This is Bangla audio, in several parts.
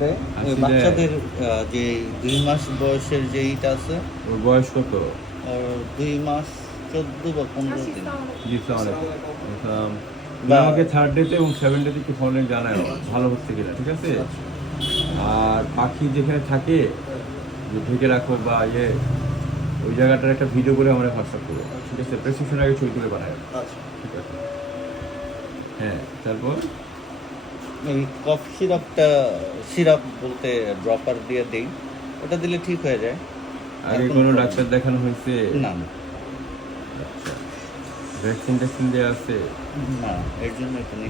দেয় বাচ্চাদের যে ২ মাস বয়সের যে ইটা আছে। ওর বয়স কত? আর ২ মাস ১৪ বা ১৫ দিন। জি আমাকে থার্ড ডেতে এবং 7 ডেতে একটু ফোনে জানায় ভালো হচ্ছে কিনা, ঠিক আছে? আর পাখি যেখানে থাকে ঢেকে রাখো বা ওই জায়গাটার একটা ভিডিও করে আমরা হোয়াটসঅ্যাপ করবো, ঠিক আছে? প্রেসক্রিপশন আগে ছবি তুলে বানায়, ঠিক আছে? হ্যাঁ, তারপর এই কফ সিরাপ বলতে ড্রপার দিয়ে দেই, ওটা দিলে ঠিক হয়ে যায়। আগে কোনো ডাক্তার দেখানো হয়েছে? না। আচ্ছা, ভ্যাকসিন দেওয়া আছে? না, এর জন্য এখানে।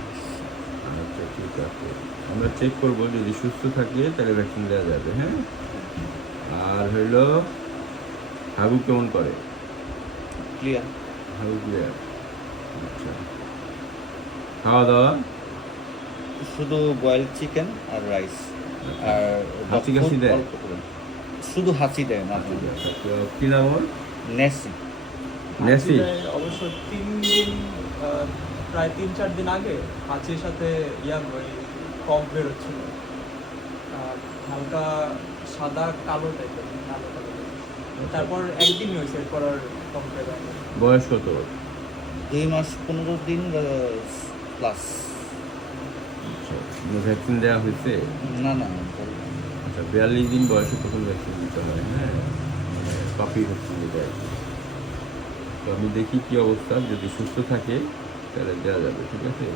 আচ্ছা, ঠিক আছে, আমরা চেক করবো, যদি সুস্থ থাকে তাহলে ভ্যাকসিন দেওয়া যাবে। হ্যাঁ, আর হইল হাগু কেমন করে? ক্লিয়ার। হাগু ক্লিয়ার। আচ্ছা, খাওয়া দাওয়া শুধু বয়েল চিকেন আর রাইস। আর হাঁচি দেয়? শুধু হাঁচি দেয় না। কি নাম ওর? নেসি। নেসি অবশ্য 3 দিন, প্রায় 3-4 দিন আগে হাঁচির সাথে কফ বেরোচ্ছিল, হালকা সাদা কালো টাইপের, তারপর একদিন হয়েছে, এরপর আর কফ বেরোয়। বয়স কত? 2 মাস 15 দিন প্লাস। আচ্ছা, ভ্যাকসিন দেওয়া হয়েছে? না। আচ্ছা, 42 দিন বয়সে প্রথম ভ্যাকসিন দিতে হয়। হ্যাঁ, পাপি হচ্ছে যেটা আর কি। তো আমি দেখি কি অবস্থা, যদি সুস্থ থাকে তাহলে দেওয়া যাবে, ঠিক আছে?